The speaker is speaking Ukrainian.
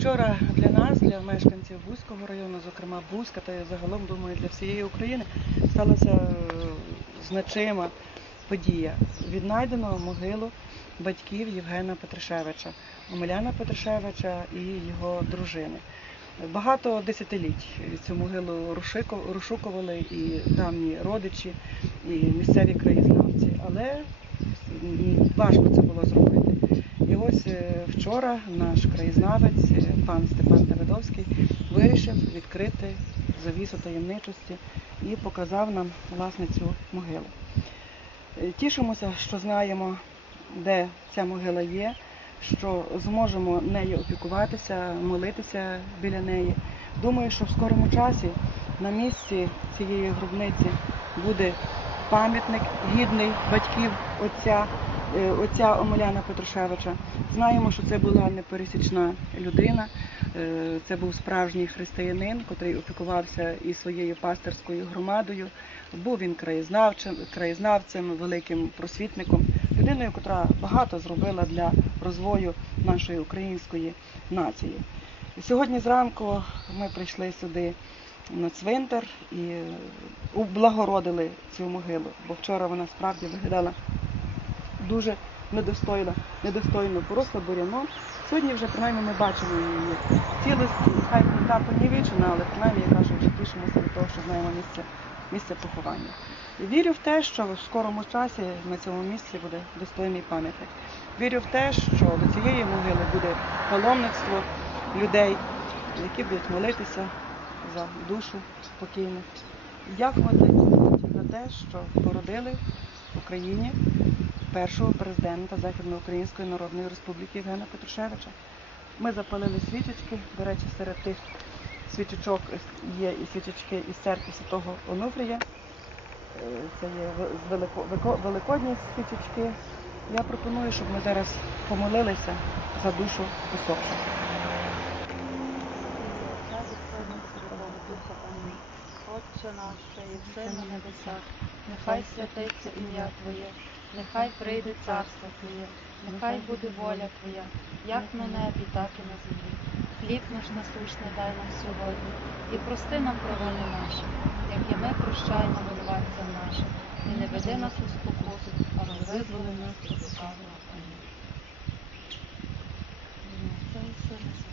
Вчора для нас, для мешканців Бузького району, зокрема Бузька, та й загалом думаю для всієї України, сталася е, значима подія. Віднайдено могилу батьків Євгена Петришевича, Омеляна Петришевича і його дружини. Багато десятиліть цю могилу розшукували і давні родичі, і місцеві краєзнавці, але важко це було зробити. Вчора наш краєзнавець, е, пан Степан Давидовський, вирішив відкрити завісу таємничості і показав нам власне цю могилу. Е, Тішимося, що знаємо, де ця могила є, що зможемо нею опікуватися, молитися біля неї. Думаю, що в скорому часі на місці цієї гробниці буде пам'ятник гідний батьків отця, отця Омеляна Петрушевича. Знаємо, що це була непересічна людина, е, це був справжній християнин, котрий опікувався і своєю пасторською громадою. Був він краєзнавчим, краєзнавцем, великим просвітником, людиною, яка багато зробила для розвою нашої української нації. Сьогодні зранку ми прийшли сюди на цвинтар і е, облагородили цю могилу, бо вчора вона справді виглядала дуже недостойно, недостойно поросла буряном. Сьогодні вже принаймні ми бачимо її цілості, хай та понівечена, але принаймні я кажу, вже тішимося від того, що знаємо місце, місце поховання. І вірю в те, що в скорому часі на цьому місці буде достойний пам'ятник. Вірю в те, що до цієї могили буде паломництво людей, які будуть молитися за душу спокійних. І Дякувати за те, що породили в Україні першого президента Західноукраїнської Народної Республіки Євгена Петрушевича. Ми запалили свічечки. До речі, серед тих свічечок є і свічечки із церкви Святого Онуфрія. Е, Це є великодні свічечки. Я пропоную, щоб ми зараз помолилися за душу усопших. Отче наш, що єси на небесах, нехай святиться ім'я Твоє, нехай прийде царство Твоє, нехай буде воля Твоя, як на небі, так і на землі. Хліб наш насущний дай нам сьогодні, і прости нам провини наші, як і ми прощаємо винуватцям нашим, і не веди нас у спокусу, але визволи нас від лукавого. Амінь. Ім'я Отця